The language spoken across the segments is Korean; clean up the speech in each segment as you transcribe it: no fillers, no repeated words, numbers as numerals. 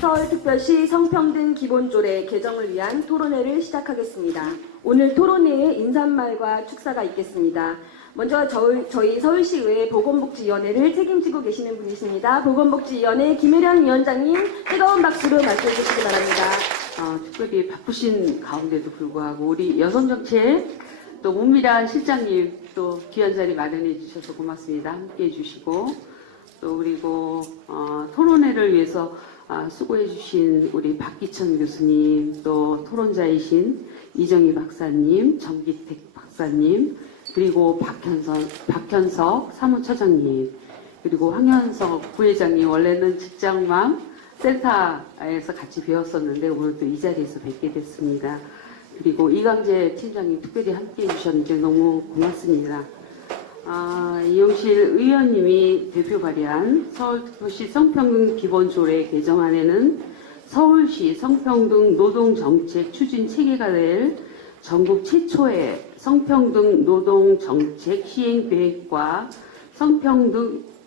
서울특별시 성평등 기본조례 개정을 위한 토론회를 시작하겠습니다. 오늘 토론회에 인사말과 축사가 있겠습니다. 먼저 저희 서울시의회 보건복지위원회를 책임지고 계시는 분이십니다. 보건복지위원회 김혜련 위원장님 뜨거운 박수로 맞이해 주시기 바랍니다. 특별히 바쁘신 가운데도 불구하고 우리 여성정책 또 문미란 실장님 또 귀한 자리 마련해 주셔서 고맙습니다. 함께 해주시고 또 그리고 토론회를 위해서 수고해 주신 우리 박기천 교수님 또 토론자이신 이정희 박사님, 정기택 박사님 그리고 박현석 사무처장님 그리고 황현석 부회장님 원래는 직장맘 센터에서 같이 배웠었는데 오늘 또 이 자리에서 뵙게 됐습니다. 그리고 이강재 팀장님 특별히 함께 해주셨는데 너무 고맙습니다. 이용실 의원님이 대표 발의한 서울특별시 성평등 기본조례 개정안에는 서울시 성평등 노동정책 추진 체계가 될 전국 최초의 성평등 노동정책 시행계획과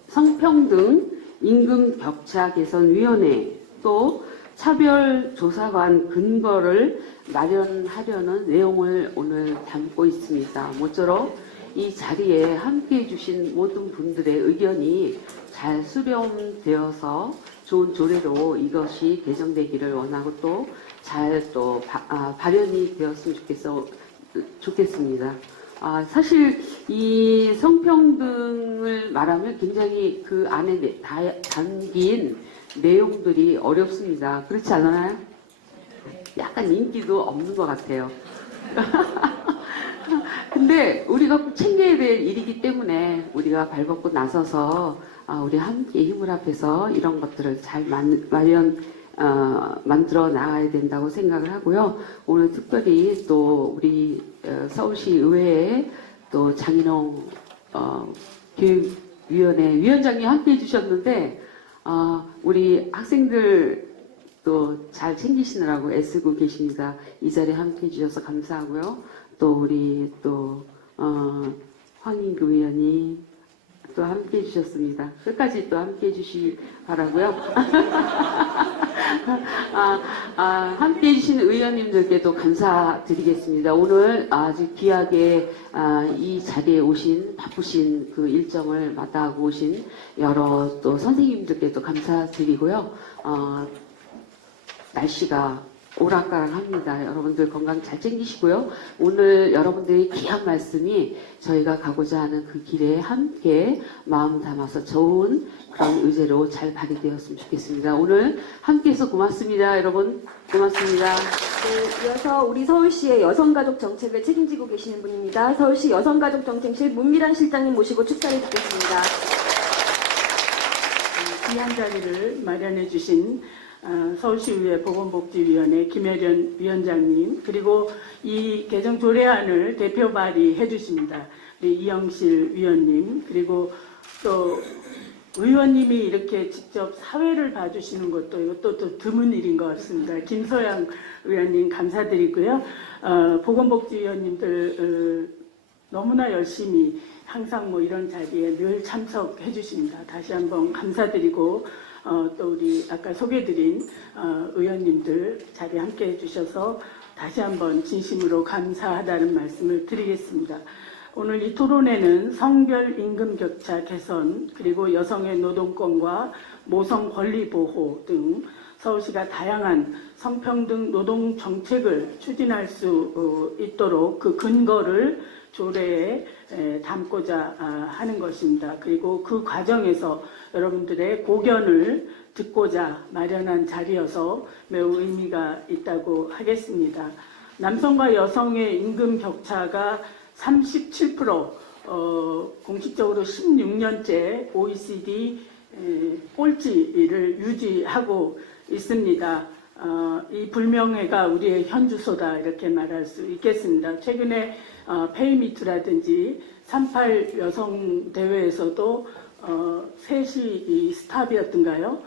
성평등 임금격차 개선위원회 또 차별조사관 근거를 마련하려는 내용을 오늘 담고 있습니다. 모쪼록 이 자리에 함께 해주신 모든 분들의 의견이 잘 수렴되어서 좋은 조례로 이것이 개정되기를 원하고 또 잘 발현이 되었으면 좋겠습니다. 사실 이 성평등을 말하면 굉장히 그 안에 담긴 내용들이 어렵습니다. 그렇지 않아요? 약간 인기도 없는 것 같아요. 근데 우리가 꼭 챙겨야 될 일이기 때문에 우리가 발벗고 나서서 우리 함께 힘을 합해서 이런 것들을 잘 만들어 나가야 된다고 생각을 하고요. 오늘 특별히 또 우리 서울시 의회에 또 장인홍 교육위원회 위원장님 함께 해주셨는데 우리 학생들 또 잘 챙기시느라고 애쓰고 계십니다. 이 자리에 함께 해주셔서 감사하고요. 또 우리 또 황인규 위원이 또 함께 해주셨습니다. 끝까지 또 함께 해주시기 바라고요. 함께 해주신 의원님들께도 감사드리겠습니다. 오늘 아주 귀하게 이 자리에 오신 바쁘신 그 일정을 마다하고 오신 여러 또 선생님들께도 감사드리고요. 날씨가 오락가락합니다. 여러분들 건강 잘 챙기시고요. 오늘 여러분들의 귀한 말씀이 저희가 가고자 하는 그 길에 함께 마음 담아서 좋은 그런 의제로 잘 발휘되었으면 좋겠습니다. 오늘 함께해서 고맙습니다. 여러분 고맙습니다. 네, 이어서 우리 서울시의 여성가족 정책을 책임지고 계시는 분입니다. 서울시 여성가족정책실 문미란 실장님 모시고 축사를 듣겠습니다. 귀한 자리를 마련해 주신 서울시의회 보건복지위원회 김혜련 위원장님 그리고 이 개정 조례안을 대표 발의해 주십니다. 우리 이영실 위원님 그리고 또 의원님이 이렇게 직접 사회를 봐주시는 것도 이것도 또 드문 일인 것 같습니다. 김소양 의원님 감사드리고요. 보건복지위원님들 너무나 열심히 항상 뭐 이런 자리에 늘 참석해 주십니다. 다시 한번 감사드리고 또 우리 아까 소개드린 의원님들 자리에 함께 해주셔서 다시 한번 진심으로 감사하다는 말씀을 드리겠습니다. 오늘 이 토론회는 성별 임금 격차 개선 그리고 여성의 노동권과 모성 권리 보호 등 서울시가 다양한 성평등 노동 정책을 추진할 수 있도록 그 근거를 조례에 담고자 하는 것입니다. 그리고 그 과정에서 여러분들의 고견을 듣고자 마련한 자리여서 매우 의미가 있다고 하겠습니다. 남성과 여성의 임금 격차가 37% 공식적으로 16년째 OECD 꼴찌를 유지하고 있습니다. 이 불명예가 우리의 현주소다 이렇게 말할 수 있겠습니다. 최근에 페이미투라든지 38 여성 대회에서도 셋이 스탑이었던가요?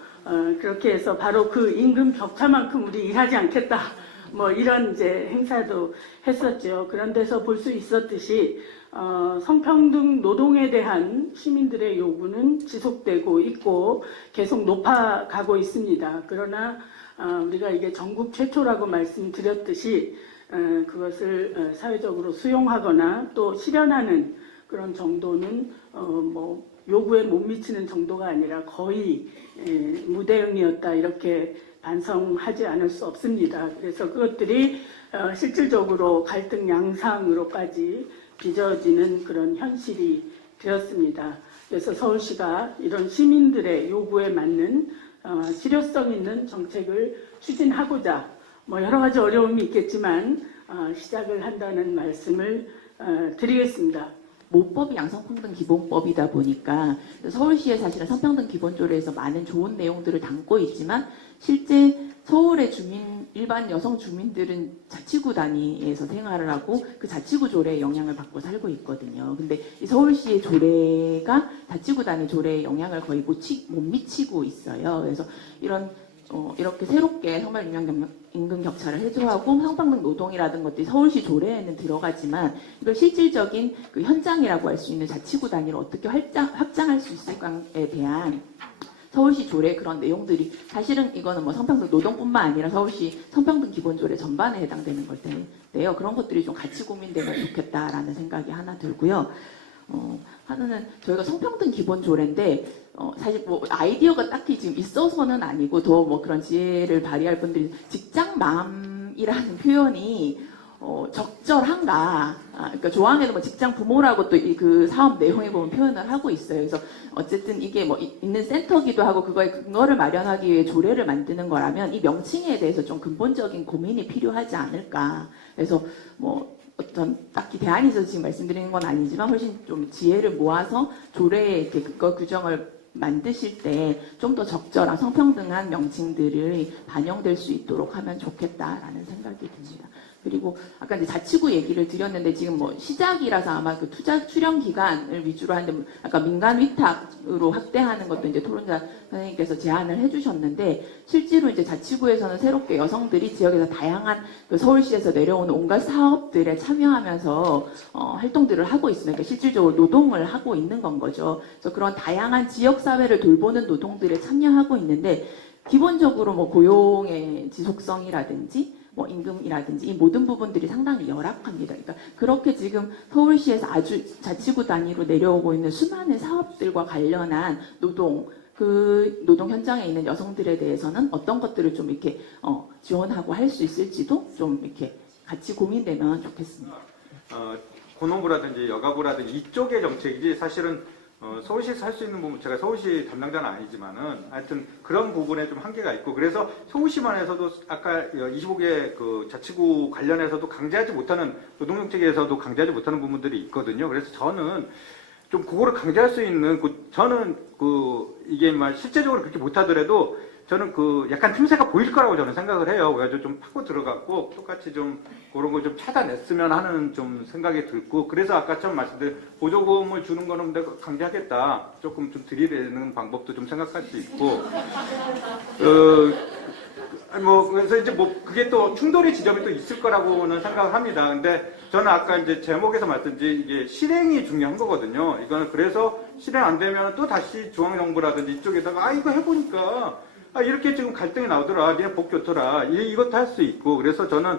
그렇게 해서 바로 그 임금 격차만큼 우리 일하지 않겠다. 뭐 이런 이제 행사도 했었죠. 그런 데서 볼 수 있었듯이 성평등 노동에 대한 시민들의 요구는 지속되고 있고 계속 높아가고 있습니다. 그러나 우리가 이게 전국 최초라고 말씀드렸듯이 그것을 사회적으로 수용하거나 또 실현하는 그런 정도는 뭐 요구에 못 미치는 정도가 아니라 거의 무대응이었다 이렇게 반성하지 않을 수 없습니다. 그래서 그것들이 실질적으로 갈등 양상으로까지 빚어지는 그런 현실이 되었습니다. 그래서 서울시가 이런 시민들의 요구에 맞는 실효성 있는 정책을 추진하고자 뭐 여러 가지 어려움이 있겠지만 시작을 한다는 말씀을 드리겠습니다. 모법이 양성평등 기본법이다 보니까 서울시에 사실은 성평등 기본조례에서 많은 좋은 내용들을 담고 있지만 실제 서울의 일반 여성 주민들은 자치구 단위에서 생활을 하고 그 자치구 조례의 영향을 받고 살고 있거든요. 근데 이 서울시의 조례가 자치구 단위 조례에 영향을 거의 못 미치고 있어요. 그래서 이렇게 새롭게 성별 임금 격차를 해소하고 성평등 노동이라든 것들이 서울시 조례에는 들어가지만 이걸 실질적인 그 현장이라고 할 수 있는 자치구 단위로 어떻게 확장할 수 있을까에 대한 서울시 조례 그런 내용들이 사실은 이거는 뭐 성평등 노동뿐만 아니라 서울시 성평등 기본조례 전반에 해당되는 걸 텐데요. 그런 것들이 좀 같이 고민되면 좋겠다라는 생각이 하나 들고요. 하나는 저희가 성평등 기본조례인데 사실 뭐 아이디어가 딱히 지금 있어서는 아니고 더 뭐 그런 지혜를 발휘할 분들이 직장맘이라는 표현이 적절한가? 그러니까 조항에도 뭐 직장 부모라고 또 그 사업 내용에 보면 표현을 하고 있어요. 그래서 어쨌든 이게 뭐 있는 센터기도 하고 그거에 근거를 마련하기 위해 조례를 만드는 거라면 이 명칭에 대해서 좀 근본적인 고민이 필요하지 않을까. 그래서 뭐 어떤 딱히 대안이 있어서 지금 말씀드리는 건 아니지만 훨씬 좀 지혜를 모아서 조례에 이렇게 그거 규정을 만드실 때 좀 더 적절한 성평등한 명칭들이 반영될 수 있도록 하면 좋겠다라는 생각이 듭니다. 그리고 아까 이제 자치구 얘기를 드렸는데 지금 뭐 시작이라서 아마 그 투자 출연 기간을 위주로 하는데 아까 민간 위탁으로 확대하는 것도 이제 토론자 선생님께서 제안을 해주셨는데 실제로 이제 자치구에서는 새롭게 여성들이 지역에서 다양한 그 서울시에서 내려오는 온갖 사업들에 참여하면서 활동들을 하고 있습니다. 그러니까 실질적으로 노동을 하고 있는 건 거죠. 그래서 그런 다양한 지역 사회를 돌보는 노동들에 참여하고 있는데 기본적으로 뭐 고용의 지속성이라든지 뭐 임금이라든지 이 모든 부분들이 상당히 열악합니다. 그러니까 그렇게 지금 서울시에서 아주 자치구 단위로 내려오고 있는 수많은 사업들과 관련한 그 노동 현장에 있는 여성들에 대해서는 어떤 것들을 좀 이렇게 지원하고 할 수 있을지도 좀 이렇게 같이 고민되면 좋겠습니다. 고농부라든지 여가부라든지 이쪽의 정책이지 사실은 서울시에서 할 수 있는 부분, 제가 서울시 담당자는 아니지만은 하여튼 그런 부분에 좀 한계가 있고 그래서 서울시만 해서도 아까 25개 그 자치구 관련해서도 강제하지 못하는 노동정책에서도 강제하지 못하는 부분들이 있거든요. 그래서 저는 좀 그거를 강제할 수 있는 저는 이게 실제적으로 그렇게 못하더라도 저는 약간 틈새가 보일 거라고 저는 생각을 해요. 그래서 좀 파고 들어갔고 똑같이 좀 그런 걸 좀 찾아냈으면 하는 좀 생각이 들고 그래서 아까 처음 말씀드린 보조금을 주는 거는 내가 강제하겠다. 조금 좀 들이대는 방법도 좀 생각할 수 있고 그래서 이제 그게 또 충돌의 지점이 또 있을 거라고는 생각을 합니다. 근데 저는 아까 이제 제목에서 말씀드린 이게 실행이 중요한 거거든요. 이거는 그래서 실행 안 되면 또 다시 중앙정부라든지 이쪽에다가 이거 해보니까 이렇게 지금 갈등이 나오더라. 니네 복 좋더라. 이것도 할 수 있고. 그래서 저는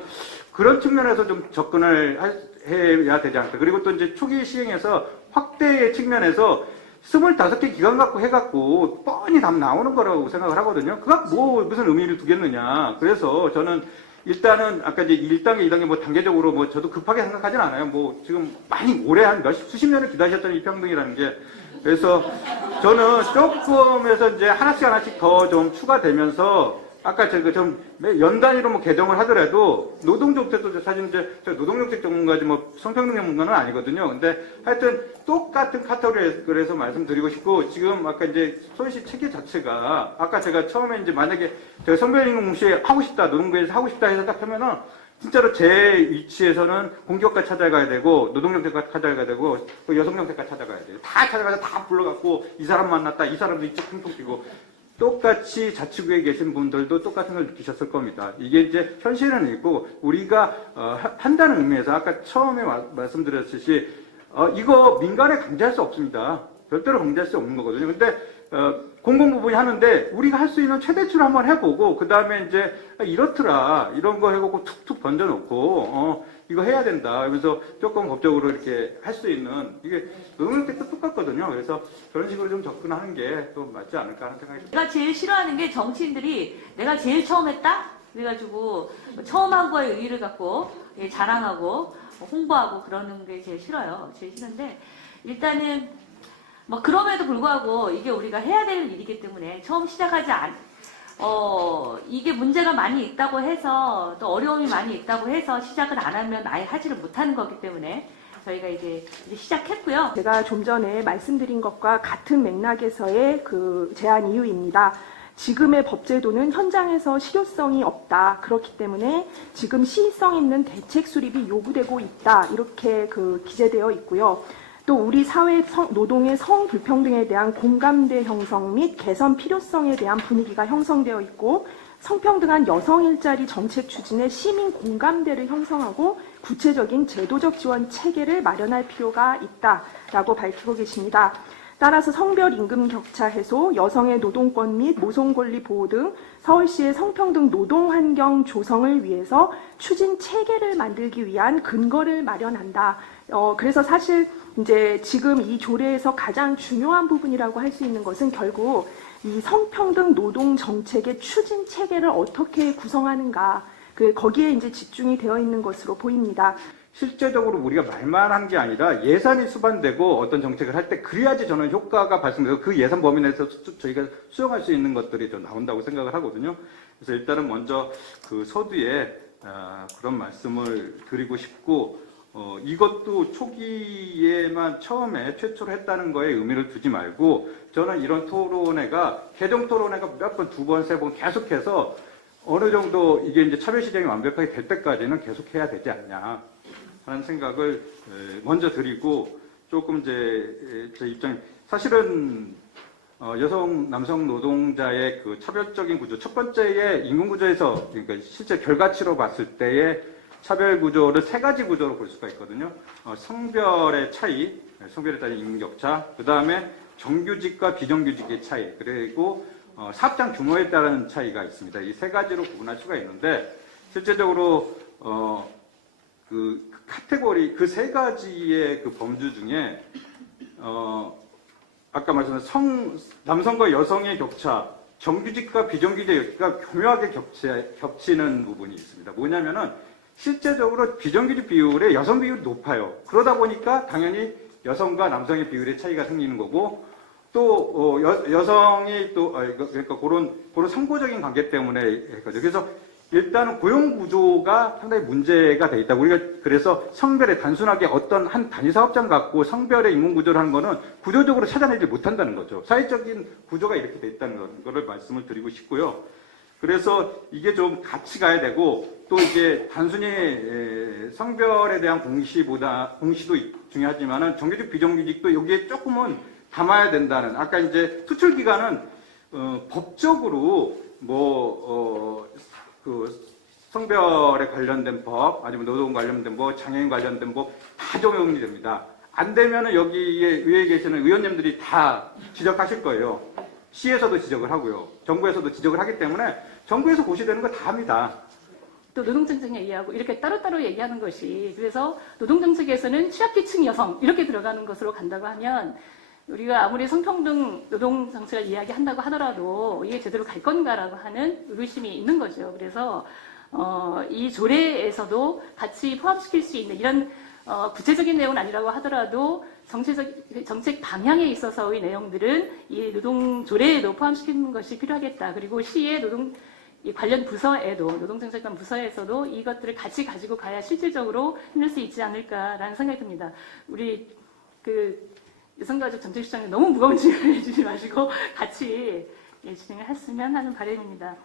그런 측면에서 좀 접근을 해야 되지 않을까. 그리고 또 이제 초기 시행에서 확대의 측면에서 25개 기관 갖고 해갖고 뻔히 답 나오는 거라고 생각을 하거든요. 그가 무슨 의미를 두겠느냐. 그래서 저는 일단은 아까 이제 1단계, 2단계 단계적으로 저도 급하게 생각하진 않아요. 지금 많이 오래 한 수십 년을 기다리셨던 이 평등이라는 게. 그래서 저는 조금해서 이제 하나씩 더 좀 추가되면서 아까 제가 좀 연 단위로 개정을 하더라도 노동정책도 사실 이제 노동정책 전문가지 성평등 전문가는 아니거든요. 근데 하여튼 똑같은 카테고리에서 말씀드리고 싶고 지금 아까 이제 서울시 체계 자체가 아까 제가 처음에 이제 만약에 제가 성별임금 공시에 하고 싶다 노동부에서 하고 싶다 해서 딱 하면은 진짜로 제 위치에서는 공기업과 찾아가야 되고 노동정책과 찾아가야 되고 여성정책과 찾아가야 돼요. 다 찾아가서 다 불러갖고 이 사람 만났다 이 사람도 이쪽 퉁퉁 튀고 똑같이 자치구에 계신 분들도 똑같은 걸 느끼셨을 겁니다. 이게 이제 현실은 있고 우리가 한다는 의미에서 아까 처음에 말씀드렸듯이 이거 민간에 강제할 수 없습니다. 절대로 강제할 수 없는 거거든요. 근데 공공부문이 하는데 우리가 할 수 있는 최대치로 한번 해보고 그 다음에 이제 이렇더라 이런 거 해보고 툭툭 던져놓고 이거 해야 된다. 그래서 조금 법적으로 이렇게 할 수 있는 이게 응용tek도 똑같거든요. 그래서 그런 식으로 좀 접근하는 게 또 맞지 않을까 하는 생각이 듭니다. 내가 제일 싫어하는 게 정치인들이 내가 제일 처음 했다? 그래가지고 처음 한 거에 의의를 갖고 자랑하고 홍보하고 그러는 게 제일 싫어요. 제일 싫은데 일단은 뭐 그럼에도 불구하고 이게 우리가 해야 될 일이기 때문에 처음 시작하지 이게 문제가 많이 있다고 해서 또 어려움이 많이 있다고 해서 시작을 안 하면 아예 하지를 못하는 거기 때문에 저희가 이제 시작했고요. 제가 좀 전에 말씀드린 것과 같은 맥락에서의 그 제안 이유입니다. 지금의 법제도는 현장에서 실효성이 없다. 그렇기 때문에 지금 시의성 있는 대책 수립이 요구되고 있다. 이렇게 기재되어 있고요. 또 우리 사회 노동의 성불평등에 대한 공감대 형성 및 개선 필요성에 대한 분위기가 형성되어 있고 성평등한 여성 일자리 정책 추진에 시민 공감대를 형성하고 구체적인 제도적 지원 체계를 마련할 필요가 있다라고 밝히고 계십니다. 따라서 성별 임금 격차 해소, 여성의 노동권 및 모성 권리 보호 등 서울시의 성평등 노동 환경 조성을 위해서 추진 체계를 만들기 위한 근거를 마련한다. 그래서 사실 이제 지금 이 조례에서 가장 중요한 부분이라고 할 수 있는 것은 결국 이 성평등 노동 정책의 추진 체계를 어떻게 구성하는가, 거기에 이제 집중이 되어 있는 것으로 보입니다. 실제적으로 우리가 말만 한 게 아니라 예산이 수반되고 어떤 정책을 할 때 그래야지 저는 효과가 발생돼서 그 예산 범위 내에서 저희가 수용할 수 있는 것들이 좀 나온다고 생각을 하거든요. 그래서 일단은 먼저 그 서두에 그런 말씀을 드리고 싶고 이것도 초기에만 처음에 최초로 했다는 거에 의미를 두지 말고 저는 이런 토론회가 개정 토론회가 몇 번, 두 번, 세 번 계속해서 어느 정도 이게 이제 차별 시장이 완벽하게 될 때까지는 계속해야 되지 않냐 하는 생각을 먼저 드리고 조금 제 입장 사실은 여성 남성 노동자의 그 차별적인 구조 첫 번째에 임금 구조에서 그러니까 실제 결과치로 봤을 때의 차별 구조를 세 가지 구조로 볼 수가 있거든요. 성별의 차이, 성별에 따른 임금 격차, 그 다음에 정규직과 비정규직의 차이, 그리고 사업장 규모에 따른 차이가 있습니다. 이 세 가지로 구분할 수가 있는데 실제적으로 그 카테고리 그 세 가지의 그 범주 중에 아까 말씀드린 남성과 여성의 격차, 정규직과 비정규직의 격차가 교묘하게 겹치는 부분이 있습니다. 뭐냐면은 실제적으로 비정규직 비율의 여성 비율이 높아요. 그러다 보니까 당연히 여성과 남성의 비율의 차이가 생기는 거고 또 여성이 또 그러니까 그런 선고적인 관계 때문에 했거든요. 그래서 일단은 고용 구조가 상당히 문제가 돼 있다. 우리가 그래서 성별에 단순하게 어떤 한 단위 사업장 갖고 성별의 임금 구조를 하는 거는 구조적으로 찾아내지 못한다는 거죠. 사회적인 구조가 이렇게 돼 있다는 거를 말씀을 드리고 싶고요. 그래서 이게 좀 같이 가야 되고 또 이제 단순히 성별에 대한 공시도 중요하지만은 정규직 비정규직도 여기에 조금은 담아야 된다는 아까 이제 수출 기간은 법적으로 그 성별에 관련된 법 아니면 노동 관련된 법 장애인 관련된 법 다 적용이 됩니다. 안 되면은 여기에 위에 계시는 의원님들이 다 지적하실 거예요. 시에서도 지적을 하고요. 정부에서도 지적을 하기 때문에 정부에서 고시되는 거 다 합니다. 또 노동정책 얘기하고 이렇게 따로따로 얘기하는 것이 그래서 노동정책에서는 취약계층 여성 이렇게 들어가는 것으로 간다고 하면 우리가 아무리 성평등 노동정책을 이야기한다고 하더라도 이게 제대로 갈 건가라고 하는 의구심이 있는 거죠. 그래서 이 조례에서도 같이 포함시킬 수 있는 이런 구체적인 내용은 아니라고 하더라도 정책 방향에 있어서의 내용들은 이 노동 조례에도 포함시키는 것이 필요하겠다. 그리고 시의 이 관련 부서에도 노동정책관 부서에서도 이것들을 같이 가지고 가야 실질적으로 힘낼 수 있지 않을까라는 생각이 듭니다. 우리 여성가족 정책시장에 너무 무거운 질문을 해주지 마시고 같이 진행을 했으면 하는 바람입니다.